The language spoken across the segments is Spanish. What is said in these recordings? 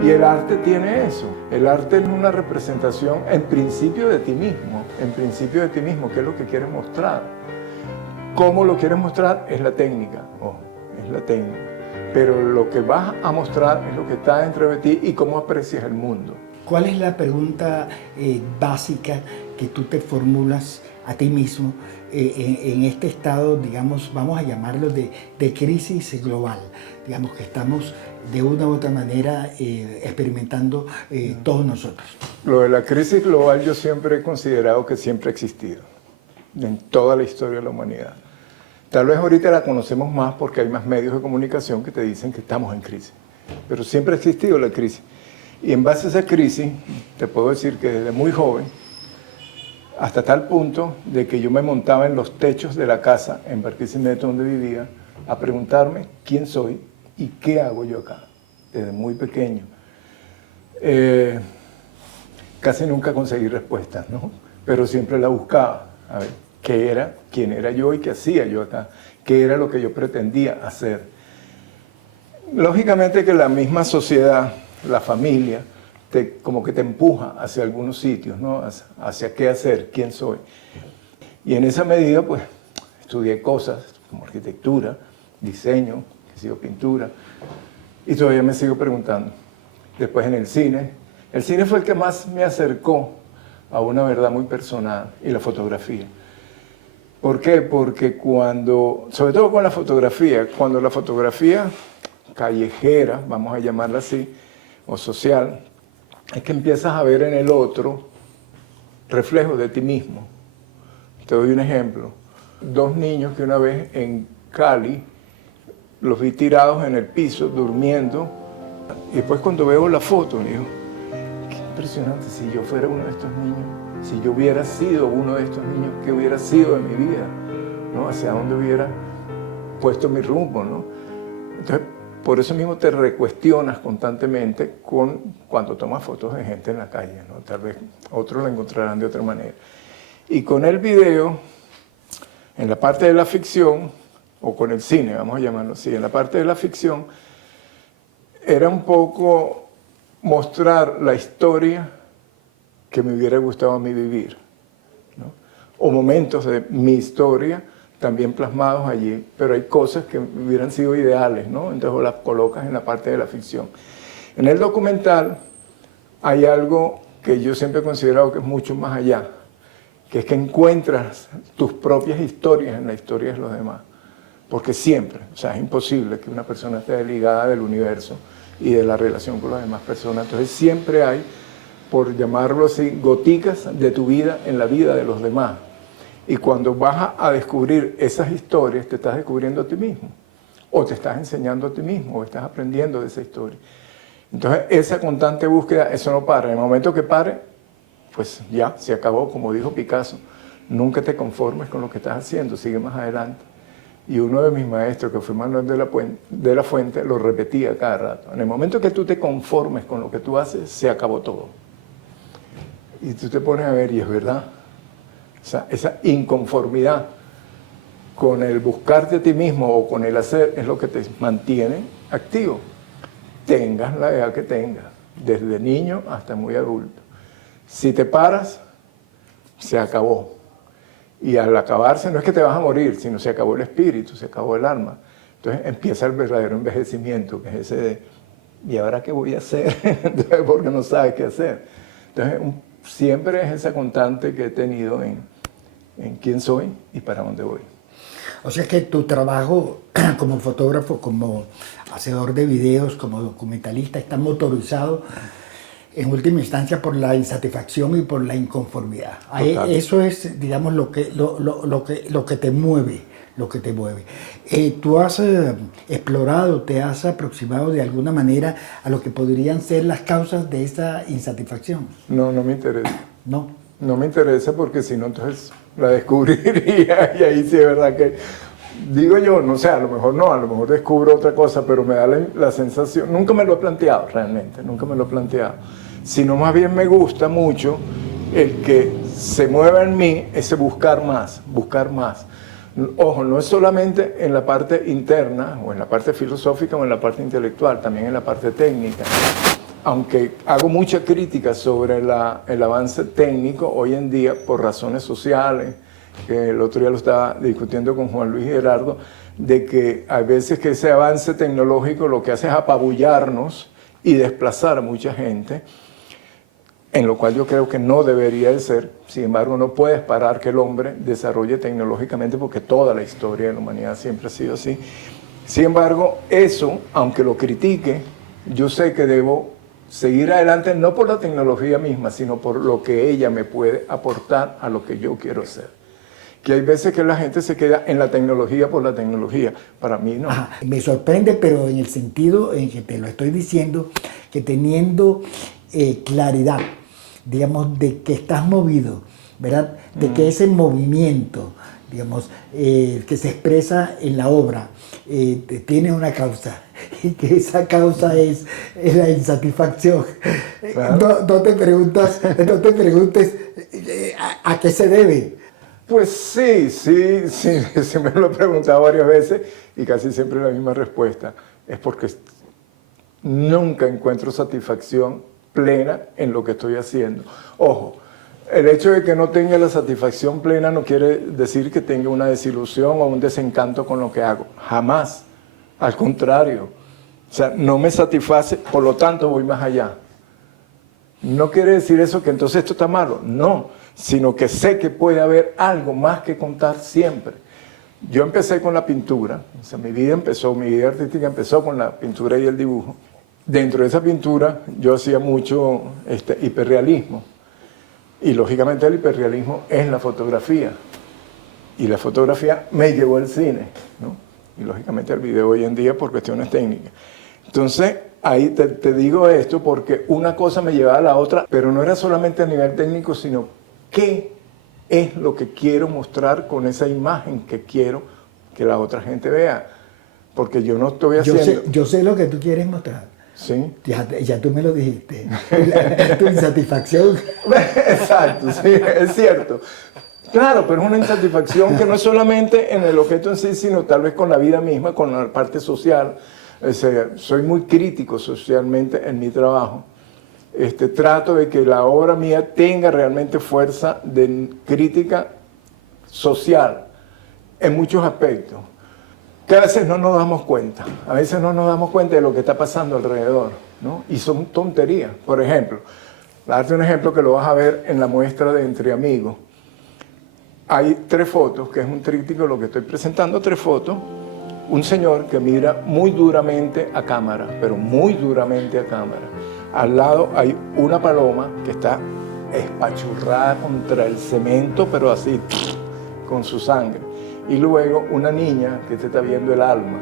Y el arte tiene eso. El arte es una representación en principio de ti mismo, que es lo que quieres mostrar. ¿Cómo lo quieres mostrar? Es la técnica, ojo, es la técnica. Pero lo que vas a mostrar es lo que está dentro de ti y cómo aprecias el mundo. ¿Cuál es la pregunta básica que tú te formulas a ti mismo en este estado, digamos, vamos a llamarlo de crisis global? Digamos que estamos de una u otra manera experimentando todos nosotros. Lo de la crisis global yo siempre he considerado que siempre ha existido en toda la historia de la humanidad. Tal vez ahorita la conocemos más porque hay más medios de comunicación que te dicen que estamos en crisis, pero siempre ha existido la crisis. Y en base a esa crisis, te puedo decir que desde muy joven, hasta tal punto de que yo me montaba en los techos de la casa en Barquisimeto donde vivía, a preguntarme quién soy y qué hago yo acá, desde muy pequeño. Casi nunca conseguí respuestas, ¿no? Pero siempre la buscaba, a ver, qué era, quién era yo y qué hacía yo acá, qué era lo que yo pretendía hacer. Lógicamente que la misma sociedad, la familia, como que te empuja hacia algunos sitios, ¿no? Hacia qué hacer, quién soy. Y en esa medida, pues, estudié cosas como arquitectura, diseño, pintura, y todavía me sigo preguntando. Después en el cine fue el que más me acercó a una verdad muy personal, y la fotografía. ¿Por qué? Porque sobre todo con la fotografía, cuando la fotografía callejera, vamos a llamarla así, o social, es que empiezas a ver en el otro reflejos de ti mismo. Te doy un ejemplo. 2 niños que una vez en Cali los vi tirados en el piso, durmiendo, y después cuando veo la foto, digo, qué impresionante, si yo fuera uno de estos niños, si yo hubiera sido uno de estos niños, ¿qué hubiera sido de mi vida? ¿No? ¿Hacia dónde hubiera puesto mi rumbo? ¿No? Entonces, por eso mismo te recuestionas constantemente cuando tomas fotos de gente en la calle, ¿no? Tal vez otros la encontrarán de otra manera. Y con el video, en la parte de la ficción, o con el cine, vamos a llamarlo así, en la parte de la ficción, era un poco mostrar la historia que me hubiera gustado a mí vivir, ¿no? O momentos de mi historia también plasmados allí, pero hay cosas que hubieran sido ideales, ¿no? Entonces las colocas en la parte de la ficción. En el documental hay algo que yo siempre he considerado que es mucho más allá, que es que encuentras tus propias historias en la historia de los demás. Porque siempre, o sea, es imposible que una persona esté desligada del universo y de la relación con las demás personas. Entonces siempre hay, por llamarlo así, goticas de tu vida en la vida de los demás. Y cuando vas a descubrir esas historias, te estás descubriendo a ti mismo, o te estás enseñando a ti mismo, o estás aprendiendo de esa historia. Entonces, esa constante búsqueda, eso no para. En el momento que pare, pues ya, se acabó, como dijo Picasso. Nunca te conformes con lo que estás haciendo, sigue más adelante. Y uno de mis maestros, que fue Manuel de la Fuente, lo repetía cada rato. En el momento que tú te conformes con lo que tú haces, se acabó todo. Y tú te pones a ver, y es verdad. O sea, esa inconformidad con el buscarte a ti mismo o con el hacer es lo que te mantiene activo. Tengas la edad que tengas, desde niño hasta muy adulto. Si te paras, se acabó. Y al acabarse no es que te vas a morir, sino se acabó el espíritu, se acabó el alma. Entonces empieza el verdadero envejecimiento, que es ese de, ¿y ahora qué voy a hacer? Entonces, porque no sabes qué hacer. Entonces, siempre es esa constante que he tenido en quién soy y para dónde voy. O sea que tu trabajo como fotógrafo, como hacedor de videos, como documentalista, está motorizado en última instancia por la insatisfacción y por la inconformidad. Total. Eso es, digamos, lo que te mueve, lo que te mueve. ¿Tú has explorado, te has aproximado de alguna manera a lo que podrían ser las causas de esa insatisfacción? No, no me interesa. No. No me interesa porque si no, entonces la descubriría y ahí sí es verdad que, digo yo, no sé, a lo mejor descubro otra cosa, pero me da la sensación, nunca me lo he planteado realmente, nunca me lo he planteado, sino más bien me gusta mucho el que se mueva en mí ese buscar más, buscar más. Ojo, no es solamente en la parte interna, o en la parte filosófica, o en la parte intelectual, también en la parte técnica. aunque hago mucha crítica sobre el avance técnico hoy en día por razones sociales, que el otro día lo estaba discutiendo con Juan Luis Gerardo, de que hay veces que ese avance tecnológico lo que hace es apabullarnos y desplazar a mucha gente, en lo cual yo creo que no debería de ser. Sin embargo, no puedes parar que el hombre desarrolle tecnológicamente, porque toda la historia de la humanidad siempre ha sido así. Sin embargo, eso, aunque lo critique, yo sé que debo seguir adelante, no por la tecnología misma, sino por lo que ella me puede aportar a lo que yo quiero hacer. Que hay veces que la gente se queda en la tecnología por la tecnología. Para mí no. Ajá, me sorprende, pero en el sentido en que te lo estoy diciendo, que teniendo claridad, digamos, de que estás movido, ¿verdad? De que ese movimiento, digamos, que se expresa en la obra, tiene una causa, y que esa causa es la insatisfacción. Claro. No te preguntes a qué se debe. Pues sí, me lo he preguntado varias veces y casi siempre la misma respuesta. Es porque nunca encuentro satisfacción plena en lo que estoy haciendo. Ojo, el hecho de que no tenga la satisfacción plena no quiere decir que tenga una desilusión o un desencanto con lo que hago. Jamás. Al contrario. O sea, no me satisface, por lo tanto voy más allá. No quiere decir eso que entonces esto está malo. No. Sino que sé que puede haber algo más que contar siempre. Yo empecé con la pintura, o sea, mi vida artística empezó con la pintura y el dibujo. Dentro de esa pintura yo hacía mucho hiperrealismo, y lógicamente el hiperrealismo es la fotografía, y la fotografía me llevó al cine, ¿no? Y lógicamente el video hoy en día por cuestiones técnicas. Entonces, ahí te digo esto porque una cosa me llevaba a la otra, pero no era solamente a nivel técnico, sino qué es lo que quiero mostrar con esa imagen que quiero que la otra gente vea. Porque yo no estoy haciendo... Yo sé lo que tú quieres mostrar. Sí. Ya tú me lo dijiste. Tu insatisfacción. Exacto, sí, es cierto. Claro, pero es una insatisfacción que no es solamente en el objeto en sí, sino tal vez con la vida misma, con la parte social. O sea, soy muy crítico socialmente en mi trabajo. Trato de que la obra mía tenga realmente fuerza de crítica social en muchos aspectos, que a veces no nos damos cuenta. A veces no nos damos cuenta de lo que está pasando alrededor, ¿no? Y son tonterías. Por ejemplo, darte un ejemplo que lo vas a ver en la muestra de Entre Amigos. Hay 3 fotos, que es un tríptico, lo que estoy presentando, 3 fotos. Un señor que mira muy duramente a cámara, pero muy duramente a cámara. Al lado hay una paloma que está espachurrada contra el cemento, pero así, con su sangre. Y luego una niña que se está viendo el alma,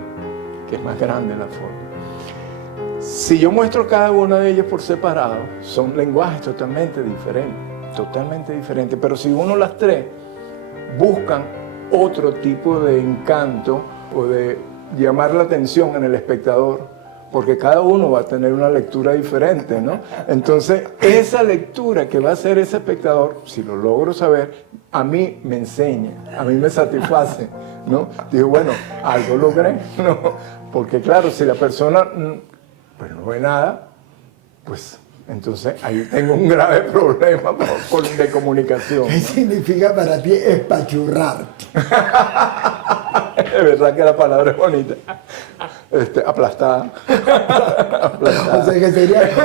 que es más grande la foto. Si yo muestro cada una de ellas por separado, son lenguajes totalmente diferentes, pero si uno las 3 buscan otro tipo de encanto o de llamar la atención en el espectador, porque cada uno va a tener una lectura diferente, ¿no? Entonces, esa lectura que va a hacer ese espectador, si lo logro saber, a mí me enseña, a mí me satisface, ¿no? Digo, bueno, algo logré, ¿no? Porque claro, si la persona pues no ve nada, pues entonces ahí tengo un grave problema de comunicación, ¿no? ¿Qué significa para ti espachurrar? Es verdad que la palabra es bonita. Aplastada. O sea que sería Es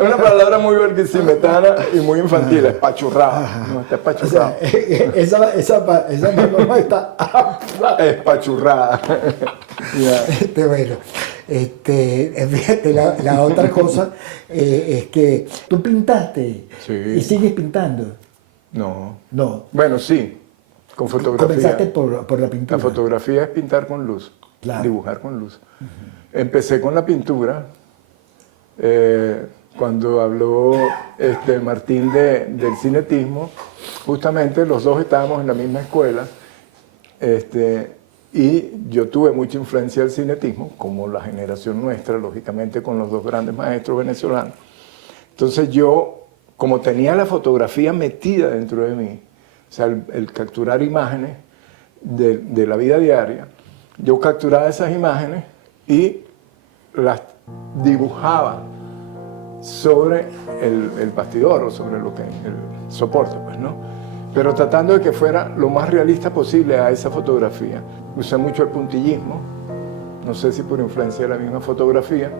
una palabra muy barquisimetana y muy infantil, espachurrada. No, está espachurrada. O sea, esa paloma está Espachurrada. Bueno, fíjate, la otra cosa es que tú pintaste y sigues pintando. No. Bueno, sí, con fotografía. Comenzaste por la pintura. La fotografía es pintar con luz, claro. Dibujar con luz. Empecé con la pintura. Cuando habló Martín del cinetismo, justamente los dos estábamos en la misma escuela, y yo tuve mucha influencia del cinetismo, como la generación nuestra, lógicamente con los 2 grandes maestros venezolanos. Entonces yo, como tenía la fotografía metida dentro de mí, o sea, el capturar imágenes de la vida diaria, yo capturaba esas imágenes y las dibujaba sobre el bastidor o sobre lo que el soporte, pues, ¿no? Pero tratando de que fuera lo más realista posible a esa fotografía. Usé mucho el puntillismo, no sé si por influencia de la misma fotografía,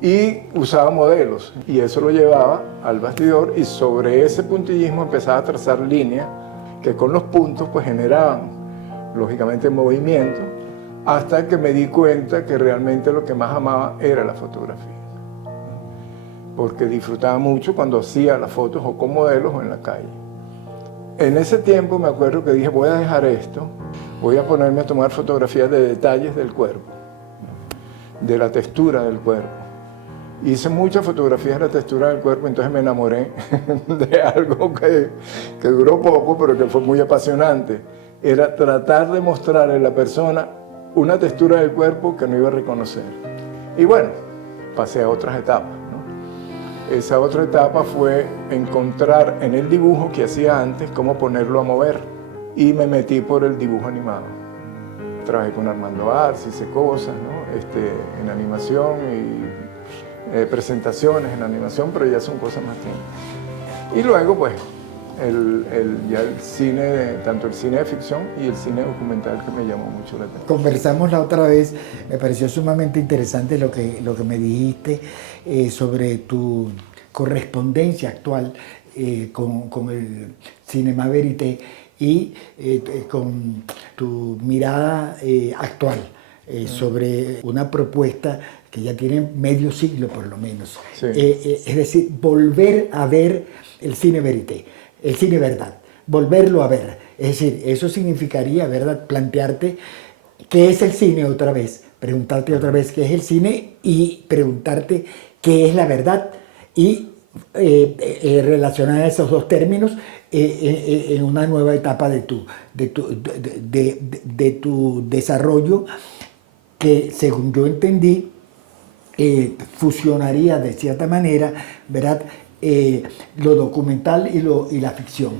y usaba modelos, y eso lo llevaba al bastidor, y sobre ese puntillismo empezaba a trazar líneas que con los puntos pues generaban lógicamente movimiento, hasta que me di cuenta que realmente lo que más amaba era la fotografía, porque disfrutaba mucho cuando hacía las fotos o con modelos o en la calle. En ese tiempo me acuerdo que dije, voy a dejar esto, voy a ponerme a tomar fotografías de detalles del cuerpo, de la textura del cuerpo. Hice muchas fotografías de la textura del cuerpo, entonces me enamoré de algo que duró poco, pero que fue muy apasionante. Era tratar de mostrarle a la persona una textura del cuerpo que no iba a reconocer. Y bueno, pasé a otras etapas, ¿no? Esa otra etapa fue encontrar en el dibujo que hacía antes cómo ponerlo a mover. Y me metí por el dibujo animado. Trabajé con Armando Arce, hice cosas, ¿no? En animación y presentaciones en animación, pero ya son cosas más tiempos. Y luego, pues, ya el cine, tanto el cine de ficción y el cine documental, que me llamó mucho la atención. Conversamos la otra vez, me pareció sumamente interesante lo que me dijiste sobre tu correspondencia actual con el Cinema Verité y con tu mirada actual sobre una propuesta que ya tiene medio siglo por lo menos. Sí. Es decir, volver a ver el cine verité, el cine verdad, volverlo a ver. Es decir, eso significaría, ¿verdad?, plantearte qué es el cine otra vez, preguntarte otra vez qué es el cine y preguntarte qué es la verdad y relacionar esos dos términos en una nueva etapa de tu desarrollo que, según yo entendí, fusionaría de cierta manera, ¿verdad?, lo documental y la ficción.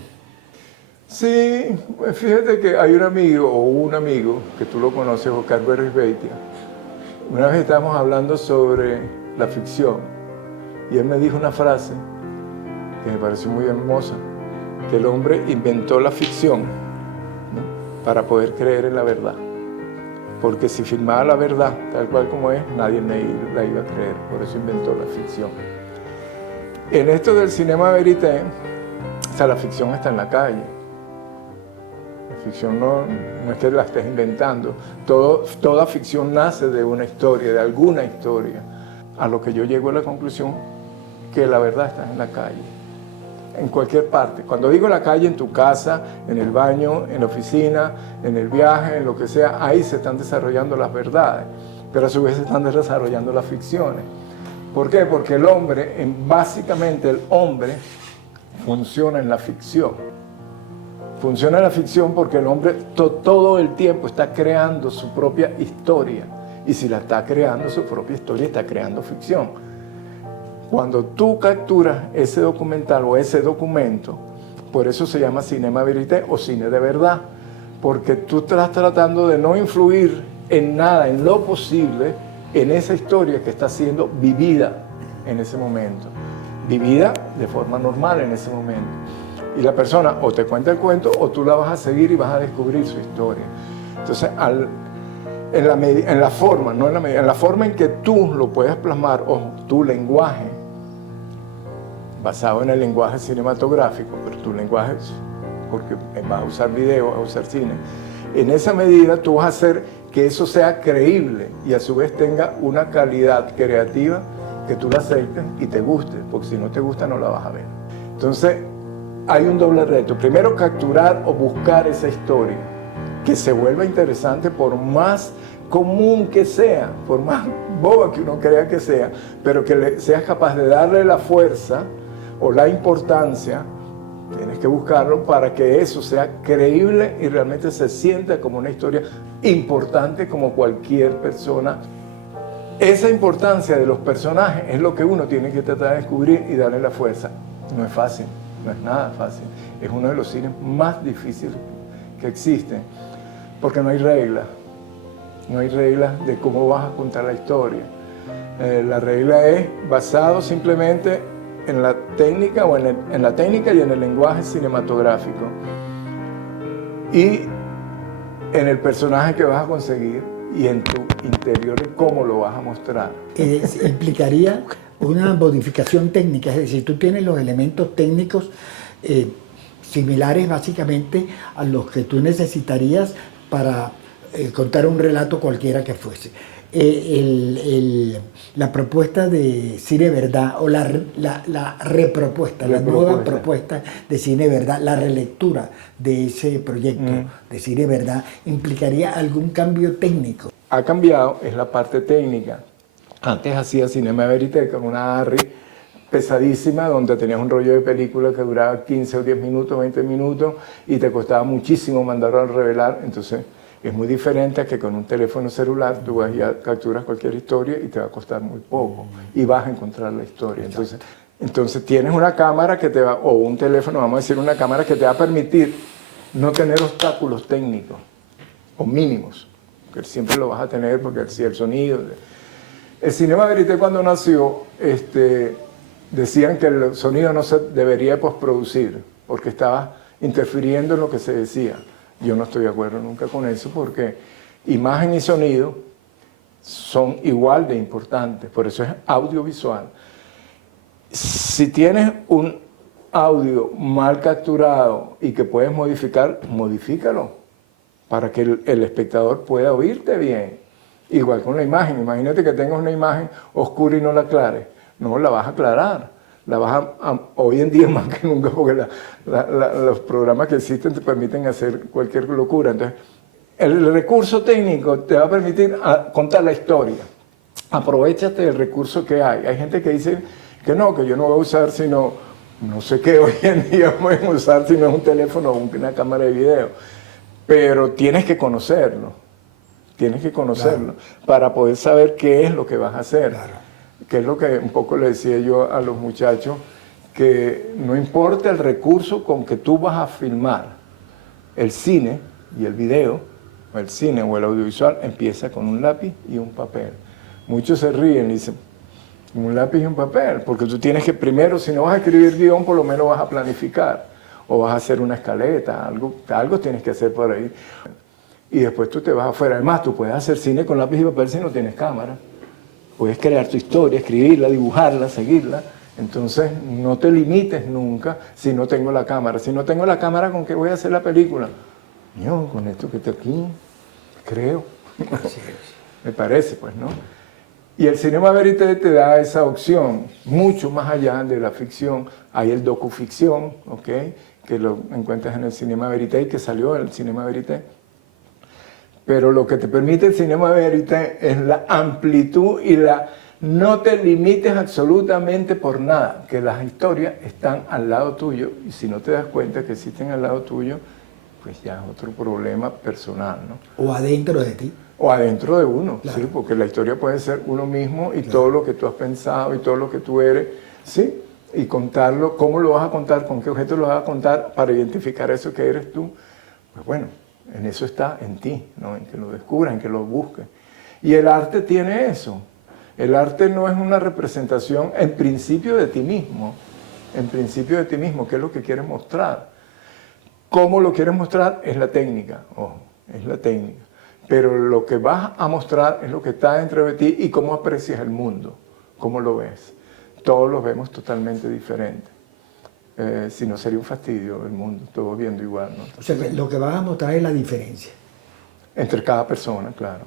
Sí, fíjate que hay un amigo que tú lo conoces, Oscar Berrizbeitia. Una vez estábamos hablando sobre la ficción y él me dijo una frase que me pareció muy hermosa, que el hombre inventó la ficción, ¿no?, para poder creer en la verdad. Porque si filmaba la verdad tal cual como es, nadie la iba a creer, por eso inventó la ficción. En esto del cinema verité, o sea, la ficción está en la calle. La ficción no es que la estés inventando. Toda ficción nace de una historia, de alguna historia. A lo que yo llego a la conclusión que la verdad está en la calle, en cualquier parte. Cuando digo la calle, en tu casa, en el baño, en la oficina, en el viaje, en lo que sea, ahí se están desarrollando las verdades, pero a su vez se están desarrollando las ficciones. ¿Por qué? Porque el hombre, básicamente el hombre, funciona en la ficción. Funciona en la ficción porque el hombre todo el tiempo está creando su propia historia, y si la está creando su propia historia, está creando ficción. Cuando tú capturas ese documental o ese documento, por eso se llama cinema verité o cine de verdad, porque tú estás tratando de no influir en nada, en lo posible, en esa historia que está siendo vivida en ese momento, vivida de forma normal en ese momento. Y la persona o te cuenta el cuento o tú la vas a seguir y vas a descubrir su historia. Entonces, en la forma en que tú lo puedes plasmar, ojo, tu lenguaje, basado en el lenguaje cinematográfico, pero tu lenguaje, porque vas a usar video, vas a usar cine, en esa medida tú vas a hacer que eso sea creíble y a su vez tenga una calidad creativa que tú la aceptes y te guste, porque si no te gusta no la vas a ver. Entonces, hay un doble reto. Primero, capturar o buscar esa historia, que se vuelva interesante por más común que sea, por más boba que uno crea que sea, pero que seas capaz de darle la fuerza o la importancia, tienes que buscarlo para que eso sea creíble y realmente se sienta como una historia importante como cualquier persona. Esa importancia de los personajes es lo que uno tiene que tratar de descubrir y darle la fuerza. No es fácil, no es nada fácil. Es uno de los cines más difíciles que existen, porque no hay reglas. No hay reglas de cómo vas a contar la historia. La regla es basado simplemente en la técnica o en la técnica y en el lenguaje cinematográfico y en el personaje que vas a conseguir y en tu interior y cómo lo vas a mostrar. Implicaría una modificación técnica, es decir, tú tienes los elementos técnicos similares básicamente a los que tú necesitarías para contar un relato cualquiera que fuese. La propuesta de Cine Verdad o la repropuesta, la nueva propuesta de Cine Verdad, la relectura de ese proyecto de Cine Verdad, ¿implicaría algún cambio técnico? Ha cambiado, es la parte técnica. Antes hacía Cinema Verité con una ARRI pesadísima, donde tenías un rollo de película que duraba 15 o 10 minutos, 20 minutos, y te costaba muchísimo mandarlo a revelar. Entonces, es muy diferente a que con un teléfono celular tú vas y capturas cualquier historia y te va a costar muy poco, y vas a encontrar la historia. Entonces tienes una cámara que te va, o un teléfono, vamos a decir, una cámara que te va a permitir no tener obstáculos técnicos, o mínimos, que siempre lo vas a tener, porque si el sonido... El Cinema Verité cuando nació, decían que el sonido no se debería postproducir, porque estaba interfiriendo en lo que se decía. Yo no estoy de acuerdo nunca con eso, porque imagen y sonido son igual de importantes, por eso es audiovisual. Si tienes un audio mal capturado y que puedes modificar, modifícalo, para que el espectador pueda oírte bien. Igual con la imagen, imagínate que tengas una imagen oscura y no la aclares. No, la vas a aclarar. La vas hoy en día más que nunca, porque los programas que existen te permiten hacer cualquier locura. Entonces, el recurso técnico te va a permitir contar la historia. Aprovechate del recurso que hay. Hay gente que dice que yo no voy a usar sino, no sé qué hoy en día voy a usar sino un teléfono o una cámara de video. Pero tienes que conocerlo. Tienes que conocerlo para poder saber qué es lo que vas a hacer. Que es lo que un poco le decía yo a los muchachos, que no importa el recurso con que tú vas a filmar, el cine y el video, o el cine o el audiovisual, empieza con un lápiz y un papel. Muchos se ríen y dicen, un lápiz y un papel, porque tú tienes que primero, si no vas a escribir guión, por lo menos vas a planificar, o vas a hacer una escaleta, algo tienes que hacer por ahí. Y después tú te vas afuera. Además, tú puedes hacer cine con lápiz y papel si no tienes cámara. Puedes crear tu historia, escribirla, dibujarla, seguirla. Entonces, no te limites nunca si no tengo la cámara. Si no tengo la cámara, ¿con qué voy a hacer la película? Yo, con esto que está aquí, creo. Me parece, pues, ¿no? Y el Cinema Verité te da esa opción, mucho más allá de la ficción. Hay el docuficción, ¿ok? Que lo encuentras en el Cinema Verité y que salió del Cinema Verité. Pero lo que te permite el Cinema Verité es la amplitud y no te limites absolutamente por nada, que las historias están al lado tuyo, y si no te das cuenta que existen al lado tuyo, pues ya es otro problema personal, ¿no? O adentro de ti. O adentro de uno, sí, porque la historia puede ser uno mismo y todo lo que tú has pensado y todo lo que tú eres, sí, y contarlo, ¿cómo lo vas a contar? ¿Con qué objeto lo vas a contar para identificar eso que eres tú? Pues bueno, en eso está en ti, ¿no? En que lo descubras, en que lo busques. Y el arte tiene eso. El arte no es una representación en principio de ti mismo, ¿qué es lo que quieres mostrar? ¿Cómo lo quieres mostrar? Es la técnica, ojo, es la técnica. Pero lo que vas a mostrar es lo que está dentro de ti y cómo aprecias el mundo, cómo lo ves. Todos lo vemos totalmente diferente. Si no sería un fastidio el mundo, todos viendo igual, ¿no? Entonces, o sea, lo que vas a mostrar es la diferencia. Entre cada persona, claro.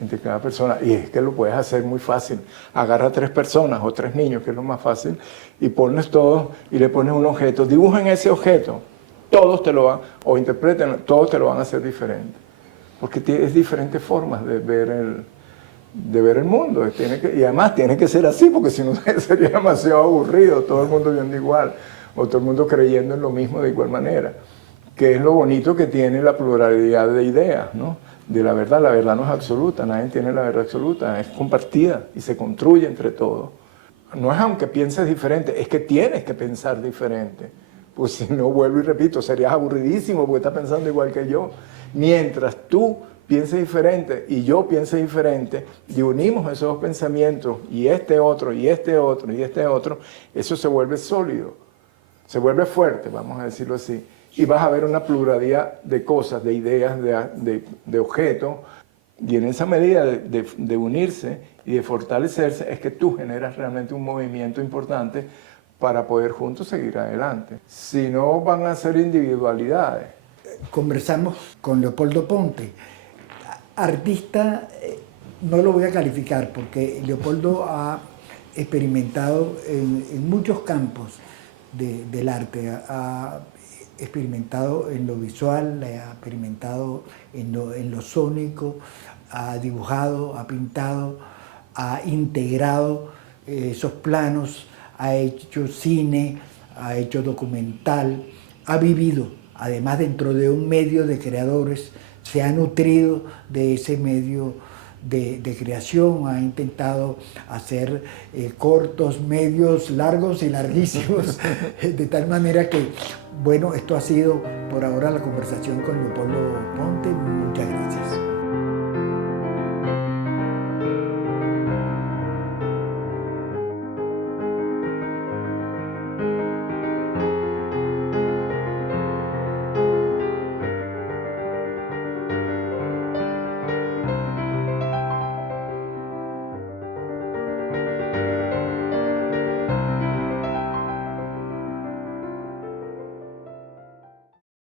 Entre cada persona. Y es que lo puedes hacer muy fácil. Agarra a 3 personas o 3 niños, que es lo más fácil, y pones todos y le pones un objeto. Dibujen ese objeto. Todos te lo van, o interpreten, todos te lo van a hacer diferente. Porque es diferentes formas de ver el mundo. Y además tiene que ser así, porque si no sería demasiado aburrido, todo el mundo viendo igual, o todo el mundo creyendo en lo mismo de igual manera. Que es lo bonito que tiene la pluralidad de ideas, ¿no? De la verdad no es absoluta, nadie tiene la verdad absoluta, es compartida y se construye entre todos. No es aunque pienses diferente, es que tienes que pensar diferente. Pues si no, vuelvo y repito, serías aburridísimo porque estás pensando igual que yo. Mientras tú piense diferente y yo piense diferente, y unimos esos dos pensamientos, y este otro, y este otro, y este otro, eso se vuelve sólido, se vuelve fuerte, vamos a decirlo así. Y vas a ver una pluralidad de cosas, de ideas, de objetos, y en esa medida de unirse y de fortalecerse es que tú generas realmente un movimiento importante para poder juntos seguir adelante. Si no, van a ser individualidades. Conversamos con Leopoldo Ponte, artista, no lo voy a calificar porque Leopoldo ha experimentado en muchos campos del arte, ha experimentado en lo visual, ha experimentado en lo sónico, ha dibujado, ha pintado, ha integrado esos planos, ha hecho cine, ha hecho documental, ha vivido, además dentro de un medio de creadores, se ha nutrido de ese medio de creación, ha intentado hacer cortos, medios, largos y larguísimos, de tal manera que, bueno, esto ha sido por ahora la conversación con Leopoldo Ponte. Muchas gracias.